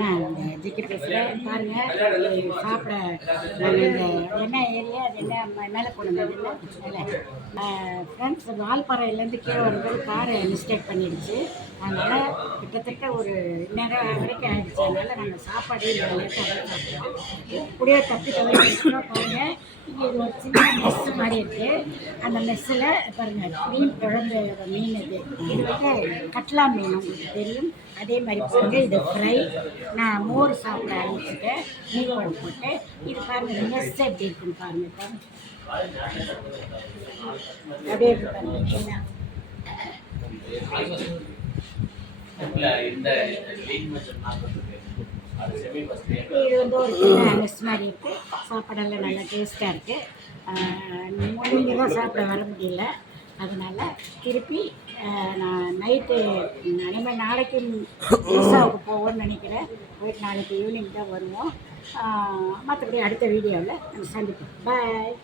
நான் இந்த ஜிக்கி பேசுகிறேன் பாருங்கள். சாப்பிட நாங்கள் இந்த என்ன ஏரியா அது என்ன மேலே கொண்டு மேலே ஃப்ரெண்ட்ஸ் வால்பாறையிலேருந்து கீழே வரும்போது காரை மிஸ்டேக் பண்ணிடுச்சு. அதனால் கிட்டத்தட்ட ஒரு நேரம் வரைக்கும் ஆகிடுச்சு. அதனால் நாங்கள் சாப்பாடு லேட்டாக சாப்பிட்டோம். கூடிய தப்பி தவிர பாருங்கள். இங்கே இது ஒரு சின்ன மெஸ்ஸு மாதிரி இருக்குது. அந்த மெஸ்ஸில் பாருங்கள் மீன் குழம்பு மீன் இது வந்து கட்லா மீன் உங்களுக்கு தெரியும். அதே மாதிரி பாருங்கள் இது ஃப்ரை. நான் மோர் சாப்பிட ஆரம்பிச்சுட்டேன் மீன் குழம்பு போட்டு. இது பாருங்கள் மெஸ் எப்படி இருக்குன்னு பாருங்கள். அப்படியே இருக்கு பாருங்கள். இது வந்து ஒரு சின்ன மெஸ் மாதிரி இருக்குது. சாப்பாடெல்லாம் நல்லா டேஸ்ட்டாக இருக்குது. நீங்கள் தான் சாப்பிட வர முடியல. அதனால் திருப்பி நான் நைட்டு அதேமாதிரி நாளைக்கு ஈசாவுக்கு போவோம்னு நினைக்கிறேன். போயிட்டு நாளைக்கு ஈவினிங் தான் வருவோம். மற்றபடி அடுத்த வீடியோவில் நம்ம சந்திப்போம். பாய்.